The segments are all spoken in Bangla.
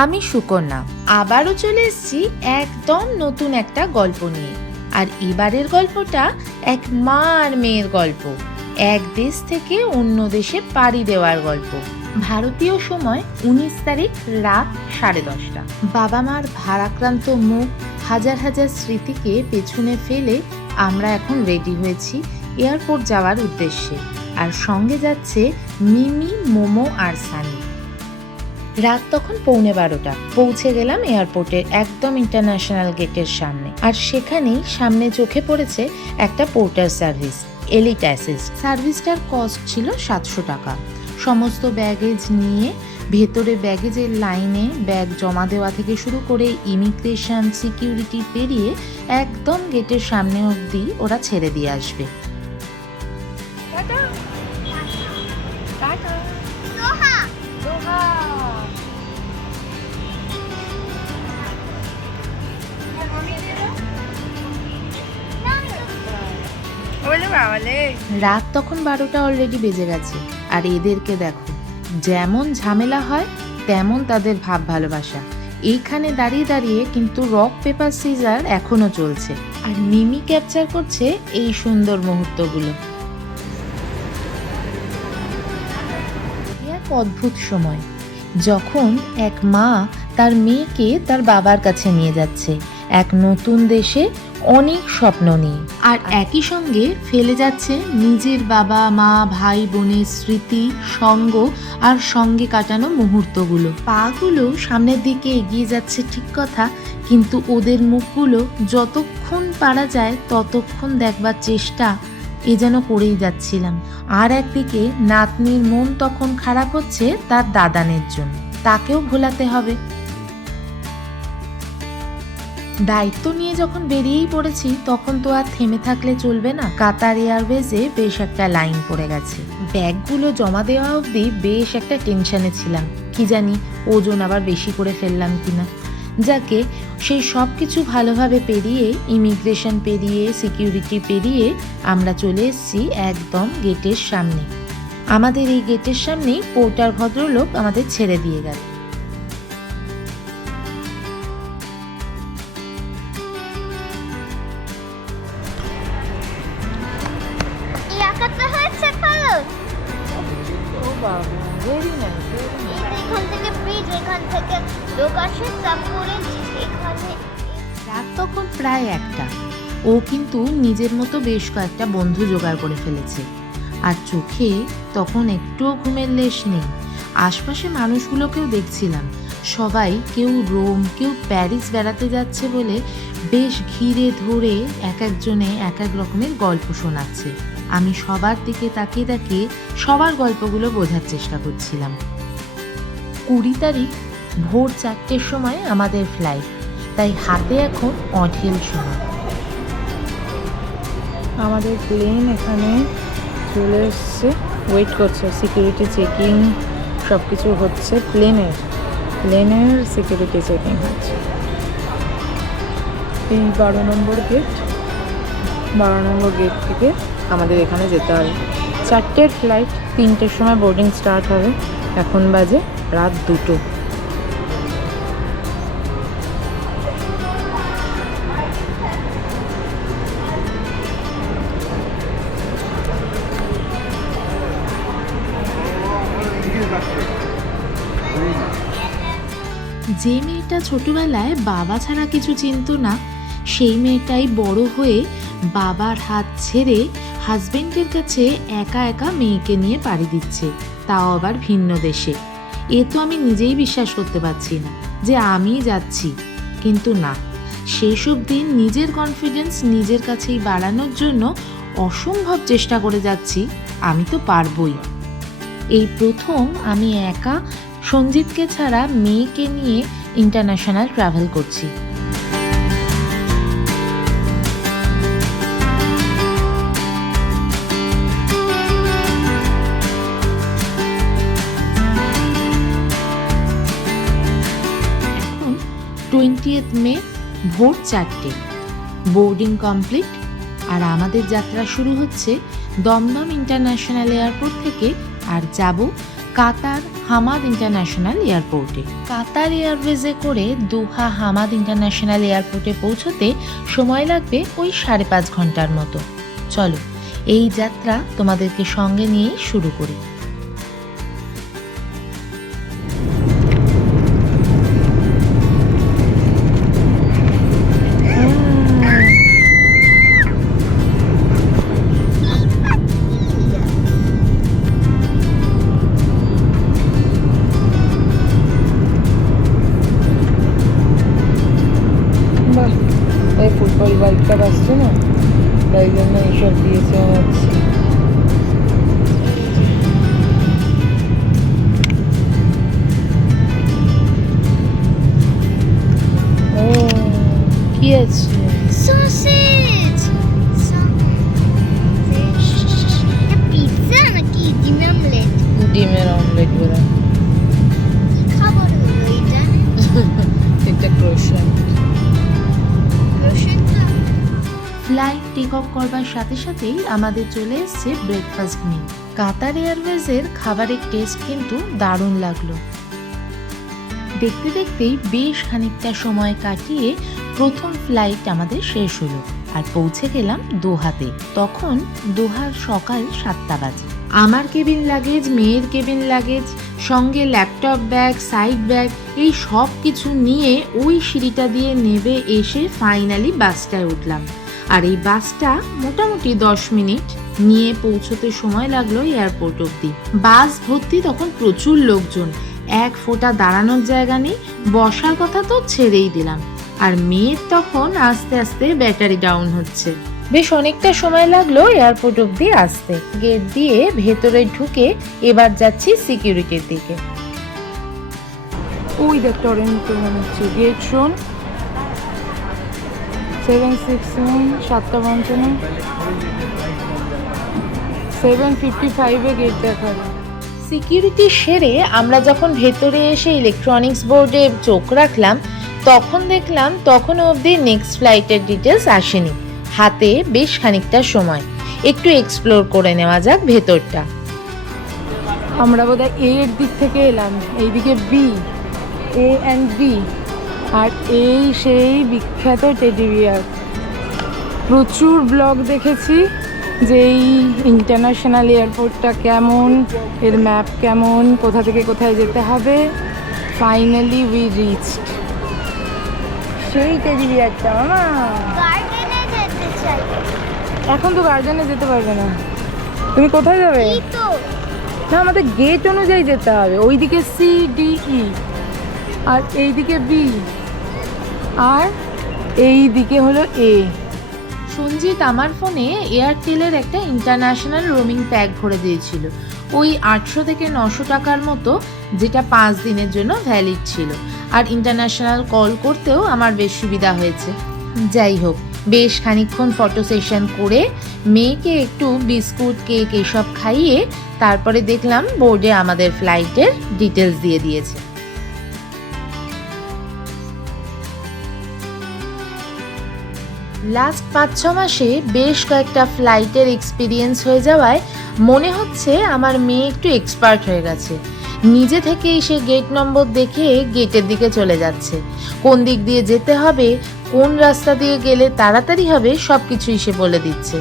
আমি সুকন্যা আবারও চলে এসেছি একদম নতুন একটা গল্প নিয়ে। আর এবারের গল্পটা এক মা আর মেয়ের গল্প, এক দেশ থেকে অন্য দেশে পাড়ি দেওয়ার গল্প। ভারতীয় সময় 19 তারিখ রাত 10:30। বাবা মার ভারাক্রান্ত মুখ, হাজার হাজার স্মৃতিকে পেছনে ফেলে আমরা এখন রেডি হয়েছি এয়ারপোর্ট যাওয়ার উদ্দেশ্যে। আর সঙ্গে যাচ্ছে মিমি, মোমো আর সানি। রাত তখন 11:15। পৌঁছে গেলাম এয়ারপোর্টের একদম ইন্টারন্যাশনাল গেটের সামনে। আর সেখানেই সামনে চোখে পড়েছে একটা পোর্টার সার্ভিস, এলিট অ্যাসিস্ট। সার্ভিসটার কস্ট ছিল 700 টাকা। সমস্ত ব্যাগেজ নিয়ে ভেতরে ব্যাগেজের লাইনে ব্যাগ জমা দেওয়া থেকে শুরু করে ইমিগ্রেশন, সিকিউরিটি পেরিয়ে একদম গেটের সামনে অবধি ওরা ছেড়ে দিয়ে আসবে। রাত তখন 12টা অলরেডি বেজে গেছে। আর এদেরকে দেখো, যেমন ঝামেলা হয় তেমন তাদের ভাব ভালোবাসা। এইখানে দাঁড়িয়ে দাঁড়িয়ে কিন্তু রক পেপার সিজার এখনো চলছে। আর মিমি ক্যাপচার করছে এই সুন্দর মুহূর্তগুলো। এক অদ্ভুত সময়, যখন এক মা তার মেয়েকে তার বাবার কাছে নিয়ে যাচ্ছে এক নতুন দেশে, অনেক স্বপ্ন নিয়ে। আর একই সঙ্গে ফেলে যাচ্ছে নিজের বাবা মা ভাই বোনের স্মৃতি, সঙ্গ আর সঙ্গে কাটানো মুহূর্তগুলো। পাগুলো সামনের দিকে এগিয়ে যাচ্ছে ঠিক কথা, কিন্তু ওদের মুখগুলো যতক্ষণ পারা যায় ততক্ষণ দেখবার চেষ্টা যেন করেই যাচ্ছিলাম। আর একদিকে নাতনির মন তখন খারাপ হচ্ছে তার দাদানের জন্য, তাকেও ভোলাতে হবে। দায়িত্ব নিয়ে যখন বেরিয়েই পড়েছি তখন তো আর থেমে থাকলে চলবে না। কাতার এয়ারওয়েজে বেশ একটা লাইন পড়ে গেছে। ব্যাগগুলো জমা দেওয়া অবধি বেশ একটা টেনশনে ছিলাম, কি জানি ওজন আবার বেশি করে ফেললাম কিনা। যাকে সেই সব কিছু ভালোভাবে পেরিয়ে, ইমিগ্রেশন পেরিয়ে, সিকিউরিটি পেরিয়ে আমরা চলে এসেছি একদম গেটের সামনে। আমাদের এই গেটের সামনেই পোর্টার ভদ্রলোক আমাদের ছেড়ে দিয়ে গেল। রাত তখন প্রায় 1টা। ও কিন্তু নিজের মতো বেশ কয়েকটা বন্ধু জোগাড় করে ফেলেছে। আর চোখে তখন একটুও ঘুমের লেশ নেই। আশপাশে মানুষগুলোকেও দেখছিলাম, সবাই কেউ রোম, কেউ প্যারিস বেড়াতে যাচ্ছে বলে বেশ ঘিরে ধরে এক একজনে এক এক রকমের গল্প শোনাচ্ছে। আমি সবার দিকে তাকিয়ে তাকিয়ে সবার গল্পগুলো বোঝার চেষ্টা করছিলাম। 20 তারিখ ভোর 4টের সময় আমাদের ফ্লাইট, তাই হাতে এখন অঢেল সময়। আমাদের প্লেন এখানে চলে এসছে, ওয়েট করছে, সিকিউরিটি চেকিং সব কিছু হচ্ছে। প্লেনের সিকিউরিটি চেকিং হচ্ছে। এই 12 নম্বর গেট থেকে আমাদের এখানে যেতে হবে। 4টের ফ্লাইট, 3টের সময় বোর্ডিং স্টার্ট হবে। এখন বাজে রাত 2টো। যে মেয়েটা ছোটবেলায় বাবা ছাড়া কিছু চিনত না, সেই মেয়েটাই বড় হয়ে বাবার হাত ছেড়ে হাজবেন্ডের কাছে একা একা মেয়েকে নিয়ে পাড়ি দিচ্ছে, তাও আবার ভিন্ন দেশে। এ তো আমি নিজেই বিশ্বাস করতে পারছি না যে আমি যাচ্ছি। কিন্তু না, সেসব দিন নিজের কনফিডেন্স নিজের কাছেই বাড়ানোর জন্য অসম্ভব চেষ্টা করে যাচ্ছি। আমি তো পারবই। এই প্রথম আমি একা সঞ্জিতকে ছাড়া মেয়েকে নিয়ে ইন্টারন্যাশনাল ট্রাভেল করছি। এখন 20 মে ভোর 4টে, বোর্ডিং কমপ্লিট। আর আমাদের যাত্রা শুরু হচ্ছে দমদম ইন্টারন্যাশনাল এয়ারপোর্ট থেকে। আর যাব কাতার হামাদ ইন্টারন্যাশনাল এয়ারপোর্টে। কাতার এয়ারওয়েজে করে দোহা হামাদ ইন্টারন্যাশনাল এয়ারপোর্টে পৌঁছতে সময় লাগবে ওই 5.5 ঘন্টার মতো। চলো এই যাত্রা তোমাদেরকে সঙ্গে নিয়ে শুরু করি। বাহ, এই ফুটবল বাইকটা আসছে না, তাই জন্য এইসব দিয়েছে হচ্ছে। ও কি আছে? Sausage! পিৎজা নাকি ডিমের অমলেট? ডিমের অমলেট বলে খাবার হলো এটা। এটা ক্রোশেন্ট। রোশনটা ফ্লাইট টেক অফ করবার সাথে সাথেই আমাদের চলে এসছে ব্রেকফাস্ট মিল। কাতার এয়ারওয়েজের খাবারের টেস্ট কিন্তু দারুণ লাগলো। দেখতে দেখতেই বেশ খানিকটা সময় কাটিয়ে প্রথম ফ্লাইট আমাদের শেষ হলো আর পৌঁছে গেলাম দোহাতে। তখন দোহার সকাল 7টা বাজে। আমার কেবিন লাগেজ, মেয়ের কেবিন লাগেজ, সঙ্গে ল্যাপটপ ব্যাগ, সাইড ব্যাগ, এই সব কিছু নিয়ে ওই সিঁড়িটা দিয়ে নেমে এসে ফাইনালি বাসটায় উঠলাম। আর এই বাসটা মোটামুটি 10 মিনিট নিয়ে পৌঁছতে সময় লাগলো এয়ারপোর্ট অব্দি। বাস ভর্তি, তখন প্রচুর লোকজন, এক ফোঁটা দাঁড়ানোর জায়গা নেই, বসার কথা তো ছেড়েই দিলাম। আর মেয়ের তখন আস্তে আস্তে ব্যাটারি ডাউন হচ্ছে। বেশ অনেকটা সময় লাগলো এয়ারপোর্ট অব্দি আসতে। গেট দিয়ে ভেতরে ঢুকে এবার যাচ্ছি সিকিউরিটির দিকে। ওই দেখ টরেন্টো মনে হচ্ছে। গেট শোন 769, 7:55, 7:55 গেট দেখাবে। সিকিউরিটি সেরে আমরা যখন ভেতরে এসে ইলেকট্রনিক্স বোর্ডে চোখ রাখলাম, তখন দেখলাম তখনও অবধি নেক্সট ফ্লাইটের ডিটেলস আসেনি। হাতে বেশ খানিকটা সময়, একটু এক্সপ্লোর করে নেওয়া যাক ভেতরটা। আমরা বোধহয় এ এর দিক থেকে এলাম, এইদিকে বি, এ অ্যান্ড বি, আর এই সেই বিখ্যাত টেডি বিয়ার। প্রচুর ব্লগ দেখেছি যে এই ইন্টারন্যাশনাল এয়ারপোর্টটা কেমন, এর ম্যাপ কেমন, কোথা থেকে কোথায় যেতে হবে। ফাইনালি উই রিচড সেই টেডি বিয়ারটা। মামা গার্ডেনে যেতে চাই। এখন তো গার্ডেনে যেতে পারবে না। তুমি কোথায় যাবে? এই তো না, আমাদের গেট অনুযায়ী যেতে হবে। ওইদিকে সি ডি ই, আর এইদিকে বি, আর এই দিকে হলো এ। সঞ্জিত আমার ফোনে এয়ারটেলের একটা ইন্টারন্যাশনাল রোমিং প্যাক ভরে দিয়েছিল, ওই 800 থেকে 900 টাকার মতো, যেটা 5 দিনের জন্য ভ্যালিড ছিল। আর ইন্টারন্যাশনাল কল করতেও আমার বেশ সুবিধা হয়েছে। যাই হোক, বেশ খানিকক্ষণ ফটো সেশন করে মেয়েকে একটু বিস্কুট, কেক এসব খাইয়ে তারপরে দেখলাম বোর্ডে আমাদের ফ্লাইটের ডিটেলস দিয়ে দিয়েছে। লাস্ট 5-6 মাসে বেশ কয়েকটা ফ্লাইটের এক্সপিরিয়েন্স হয়ে যাওয়ায় মনে হচ্ছে আমার মেয়ে একটু এক্সপার্ট হয়ে গেছে। নিজে থেকেই সে গেট নম্বর দেখে গেটের দিকে চলে যাচ্ছে। কোন দিক দিয়ে যেতে হবে, কোন রাস্তা দিয়ে গেলে তাড়াতাড়ি হবে, সব কিছুই সে বলে দিচ্ছে।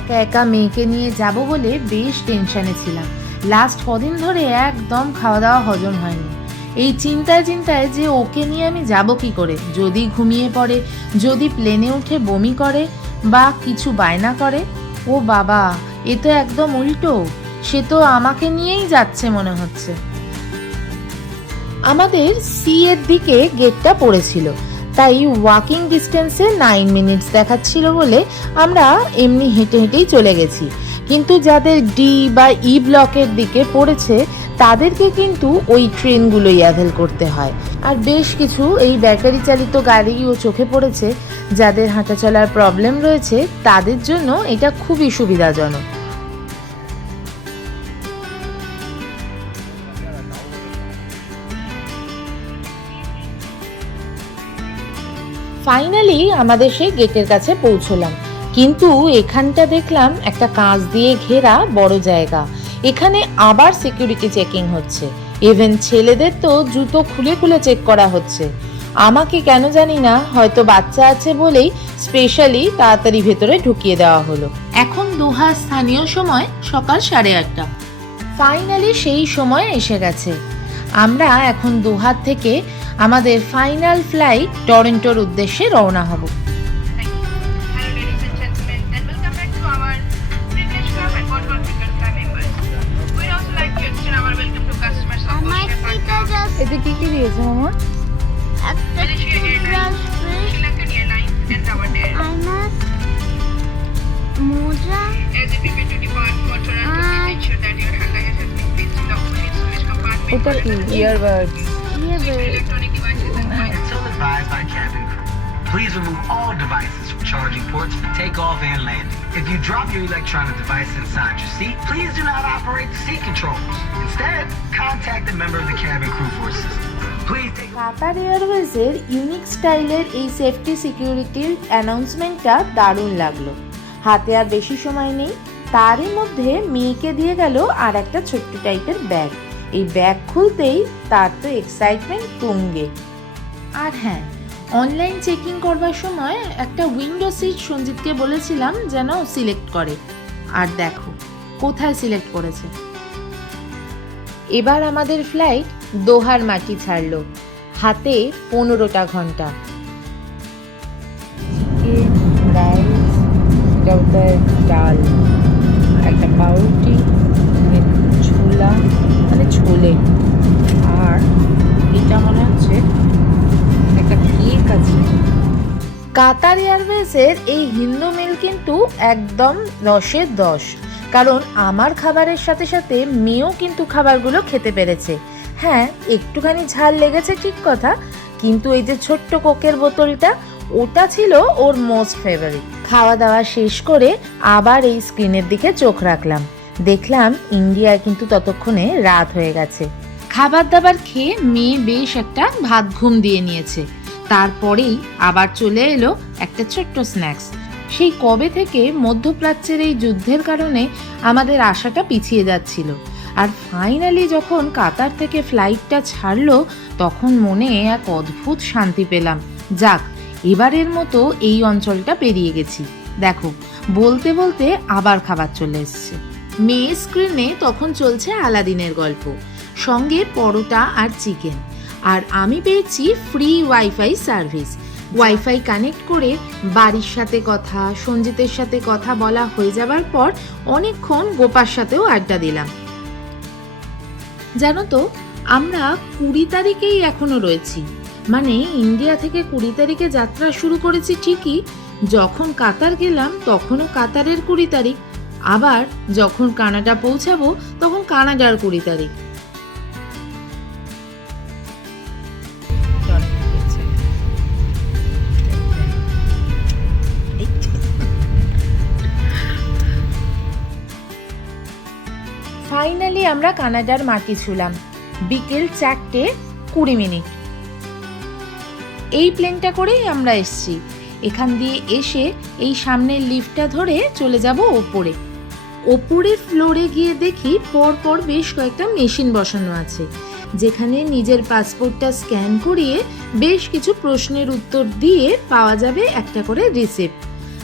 একা একা মেয়েকে নিয়ে যাব বলে বেশ টেনশনে ছিলাম। লাস্ট কদিন ধরে একদম খাওয়া দাওয়া হজম হয়নি। এই চিন্তায় চিন্তায় যে ওকে নিয়ে আমি যাব কি করে, যদি ঘুমিয়ে পড়ে, যদি প্লেনে উঠে বমি করে বা কিছু বায়না করে। ও বাবা, এ তো একদম উল্টো, সে তো আমাকে নিয়েই যাচ্ছে মনে হচ্ছে। আমাদের সি এর দিকে গেটটা পড়েছিল, তাই ওয়াকিং ডিস্টেন্সে 9 মিনিটস দেখাচ্ছিল বলে আমরা এমনি হেঁটে হেঁটেই চলে গেছি। কিন্তু যাদের ডি বা ই ব্লকের দিকে পড়েছে তাদেরকে কিন্তু ওই ট্রেনগুলোই অ্যাভেল করতে হয়। আর বেশ কিছু এই ব্যাটারি চালিত গাড়িও চোখে পড়েছে, যাদের হাঁটা চলার প্রবলেম রয়েছে তাদের জন্য এটা খুবই সুবিধাজনক। ফাইনালি আমাদের সেই গেটের কাছে পৌঁছলাম, কিন্তু এখানটা দেখলাম একটা কাঁচ দিয়ে ঘেরা বড় জায়গা। এখানে আবার সিকিউরিটি চেকিং হচ্ছে। ইভেন ছেলেদের তো জুতো খুলে খুলে চেক করা হচ্ছে। আমাকে কেন জানি না, হয়তো বাচ্চা আছে বলেই স্পেশালি তাড়াতাড়ি ভেতরে ঢুকিয়ে দেওয়া হলো। এখন দোহা স্থানীয় সময় সকাল 8:30। ফাইনালি সেই সময় এসে গেছে। আমরা এখন দোহা থেকে আমাদের ফাইনাল ফ্লাইট টরন্টোর উদ্দেশ্যে রওনা হব। Hello ladies and gentlemen, and welcome back to our Privilege Club and Podcast Frequent Club members. We'd also like to extend our welcome to customers of আমার Ocean থেকে Park, জাস্ট এতে কি কি দিয়েছে মামা? একটা Malaysia Airlines, toothbrush, Sri Lankan Airlines, and Rwandair. আয়না, মোজা, As you prepare to depart for Toronto, please ensure that your hand luggage has been placed in the overhead storage compartment. ওটা কি earbuds? Electronic devices and wires. Until advised by cabin crew, please remove all devices from charging ports for takeoff and landing. If you drop your electronic device inside your seat, please do not operate the seat controls. Instead, contact a member of the cabin crew for assistance. Please take Qatar এয়ারওয়েজের ইউনিক স্টাইলের এই সেফটি সিকিউরিটির অ্যানাউন্সমেন্টটা দারুণ লাগলো। হাতে আর বেশি সময় নেই, তারই মধ্যে মেয়েকে দিয়ে গেল আর একটা ছোট্ট টাইপের ব্যাগ। এই ব্যাগ খুলতেই তার তো এক্সাইটমেন্ট তুঙ্গে। আর হ্যাঁ, অনলাইন চেকিং করবার সময় একটা উইন্ডো সিট সঞ্জিতকে বলেছিলাম যেন সিলেক্ট করে, আর দেখো কোথায় সিলেক্ট করেছে। এবার আমাদের ফ্লাইট দোহার মাটি ছাড়লো, হাতে 15টা ঘন্টা। চিকেন, রাইস, এটা বোধহয় ডাল, একটা পাউরুটি, ছোলা মানে ছোলে, আর এটা মনে হচ্ছে একটা কেক আছে। কাতার এয়ারওয়েজের এই হিন্দু মিল কিন্তু একদম 10-এ 10, কারণ আমার খাবারের সাথে সাথে মেয়েও কিন্তু খাবারগুলো খেতে পেরেছে। হ্যাঁ, একটুখানি ঝাল লেগেছে ঠিক কথা, কিন্তু এই যে ছোট্ট কোকের বোতলটা, ওটা ছিল ওর মোস্ট ফেভারিট। খাওয়া দাওয়া শেষ করে আবার এই স্ক্রিনের দিকে চোখ রাখলাম, দেখলাম ইন্ডিয়ায় কিন্তু ততক্ষণে রাত হয়ে গেছে। খাবার দাবার খেয়ে মেয়ে বেশ একটা ভাত ঘুম দিয়ে নিয়েছে। তারপরেই আবার চলে এলো একটা ছোট্ট স্ন্যাক্স। সেই কবে থেকে মধ্যপ্রাচ্যের এই যুদ্ধের কারণে আমাদের আশাটা পিছিয়ে যাচ্ছিল, আর ফাইনালি যখন কাতার থেকে ফ্লাইটটা ছাড়লো তখন মনে এক অদ্ভুত শান্তি পেলাম। যাক, এবারের মতো এই অঞ্চলটা পেরিয়ে গেছি। দেখো, বলতে বলতে আবার খাবার চলে এসছে। মেয়ে স্ক্রিনে তখন চলছে আলাদিনের গল্প, সঙ্গে পরোটা আর চিকেন, আর আমি পেয়েছি free wifi service. Wifi connect করে বাড়ির সাথে কথা, সঞ্জিতের সাথে কথা বলা হয়ে যাবার পর অনেকক্ষণ গোপার সাথেও আড্ডা দিলাম। জানো তো, আমরা 20 তারিখেই এখনো রয়েছি, মানে ইন্ডিয়া থেকে 20 তারিখে যাত্রা শুরু করেছি ঠিকই, যখন কাতার গেলাম তখনও কাতারের 20 তারিখ, আবার যখন কানাডা পৌঁছাবো তখন কানাডার 20 তারিখ। ফাইনালি আমরা কানাডার মাটি ছুঁলাম বিকেল 4:20। এই প্লেনটা করেই আমরা এসছি। এখান দিয়ে এসে এই সামনের লিফটটা ধরে চলে যাব ওপরে। ওপরের ফ্লোরে গিয়ে দেখি পরপর বেশ কয়েকটা মেশিন বসানো আছে, যেখানে নিজের পাসপোর্টটা স্ক্যান করিয়ে বেশ কিছু প্রশ্নের উত্তর দিয়ে পাওয়া যাবে একটা করে রিসিপ্ট।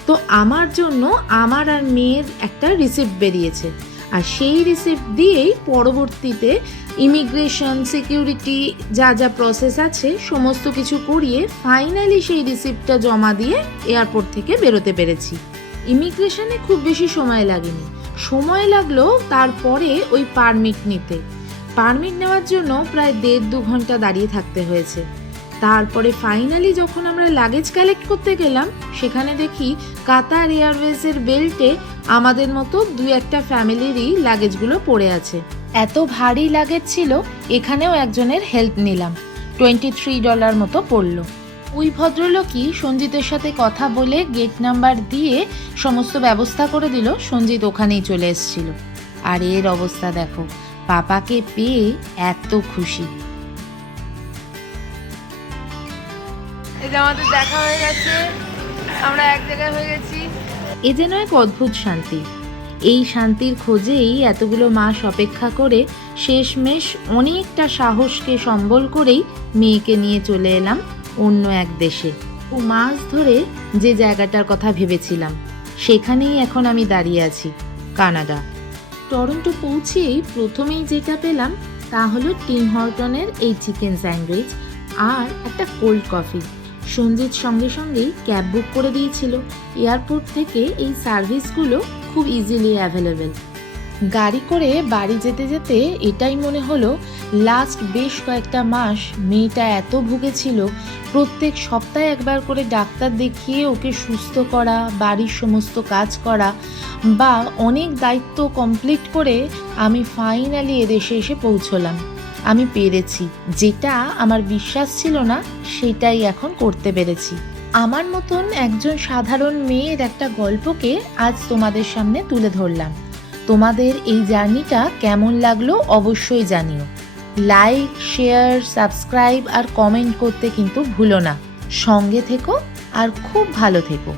তো আমার জন্য আমার আর মেয়ের একটা রিসিপ্ট বেরিয়েছে, আর সেই রিসিপ্ট দিয়েই পরবর্তীতে ইমিগ্রেশন, সিকিউরিটি যা যা প্রসেস আছে সমস্ত কিছু করিয়ে ফাইনালি সেই রিসিপ্টটা জমা দিয়ে এয়ারপোর্ট থেকে বেরোতে পেরেছি। ইমিগ্রেশনে খুব বেশি সময় লাগেনি, সময় লাগলো তারপরে ওই পারমিট নিতে। পারমিট নেওয়ার জন্য প্রায় 1.5-2 ঘন্টা দাঁড়িয়ে থাকতে হয়েছে। তারপরে ফাইনালি যখন আমরা লাগেজ কালেক্ট করতে গেলাম, সেখানে দেখি কাতার এয়ারওয়েজের বেল্টে আমাদের মতো 2-1টা ফ্যামিলিরই লাগেজগুলো পড়ে আছে। এত ভারী লাগেজ ছিল, এখানেও একজনের হেল্প নিলাম, $23 মতো পড়লো। ওই ভদ্রলোকই সঞ্জিতের সাথে কথা বলে গেট নাম্বার দিয়ে সমস্ত ব্যবস্থা করে দিল। সঞ্জিত ওখানেই চলে এসেছিল, আর এর অবস্থা দেখো, পাপাকে পেয়ে এত খুশি। এই যে আমাদের দেখা হয়ে গেছে, আমরা এক জায়গায় হয়ে গেছি। এ যেন এক অদ্ভুত শান্তি। এই শান্তির খোঁজেই এতগুলো মাস অপেক্ষা করে শেষমেশ অনেকটা সাহসকে সম্বল করেই মেয়েকে নিয়ে চলে এলাম অন্য এক দেশে। মাস ধরে যে জায়গাটার কথা ভেবেছিলাম সেখানেই এখন আমি দাঁড়িয়ে আছি, কানাডা। টরন্টো পৌঁছেই প্রথমেই যেটা পেলাম তা হলো টিম হর্টনের এই চিকেন স্যান্ডউইচ আর একটা কোল্ড কফি। সঞ্জিত সঙ্গে সঙ্গেই ক্যাব বুক করে দিয়েছিল। এয়ারপোর্ট থেকে এই সার্ভিসগুলো খুব ইজিলি অ্যাভেলেবেল। গাড়ি করে বাড়ি যেতে যেতে এটাই মনে হলো লাস্ট বেশ কয়েকটা মাস মেয়েটা এত ভুগেছিল। প্রত্যেক সপ্তাহে একবার করে ডাক্তার দেখিয়ে ওকে সুস্থ করা, বাড়ির সমস্ত কাজ করা বা অনেক দায়িত্ব কমপ্লিট করে আমি ফাইনালি এদেশে এসে পৌঁছলাম। আমি পেরেছি, যেটা আমার বিশ্বাস ছিল না সেটাই এখন করতে পেরেছি। আমার মতন একজন সাধারণ মেয়ের একটা গল্পকে আজ তোমাদের সামনে তুলে ধরলাম। তোমাদের এই জার্নিটা কেমন লাগলো অবশ্যই জানিও। লাইক, শেয়ার, সাবস্ক্রাইব আর কমেন্ট করতে কিন্তু ভুলো না। সঙ্গে থেকো আর খুব ভালো থেকো।